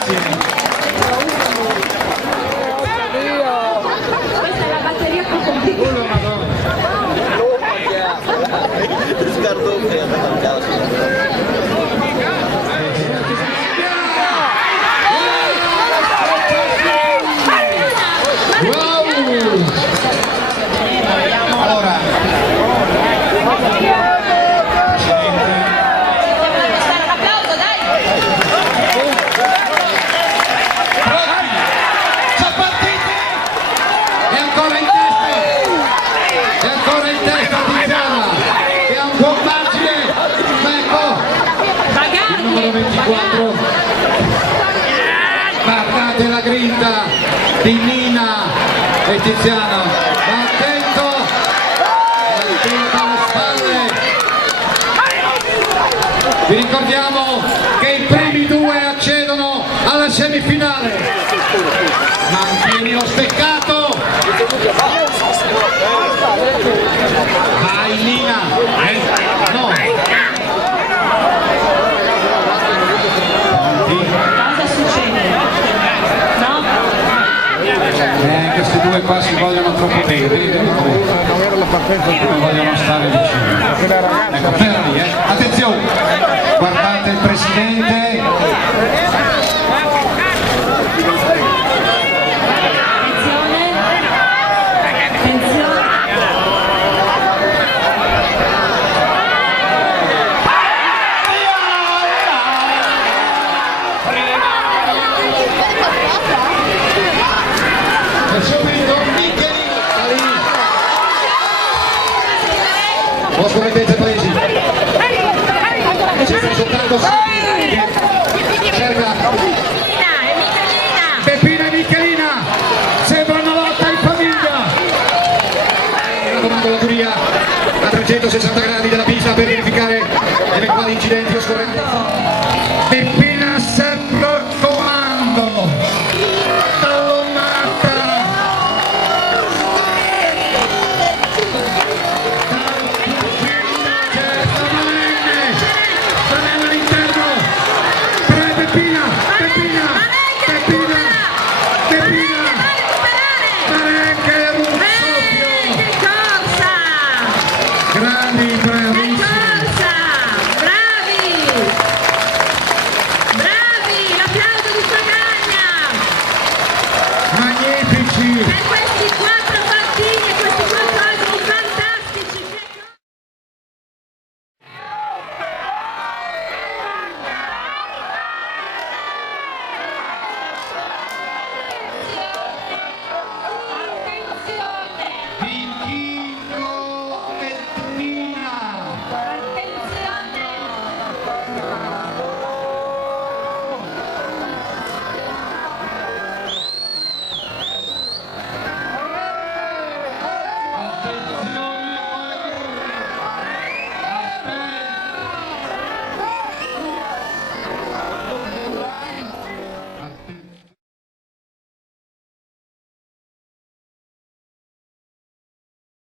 Grazie. Questa è la batteria più complicata. Allora, Applauso, dai! pronti? Sono partiti! È ancora in testa! È ancora in testa Tiziana! Che ha un buon margine! Ma ecco! Il numero 24! Guardate la grinta di Nina e Tiziano! Ma attento! Attento alle spalle! Vi ricordiamo che i primi due accedono alla semifinale. Mantieni lo steccato. Vai Nina. No. Cosa succede? No? Questi due qua si vogliono troppo bene. Vedi come? Non vogliono stare vicino. Ecco, ferma lì, attenzione. Guardate il presidente. Attenzione. E subito Michelina. Posso vedete presi. Ci sta soltanto cerca Peppina e Michelina. Sembra una lotta in famiglia. La comando la giuria a 360 gradi della pista per verificare eventuali incidenti o scorrenti.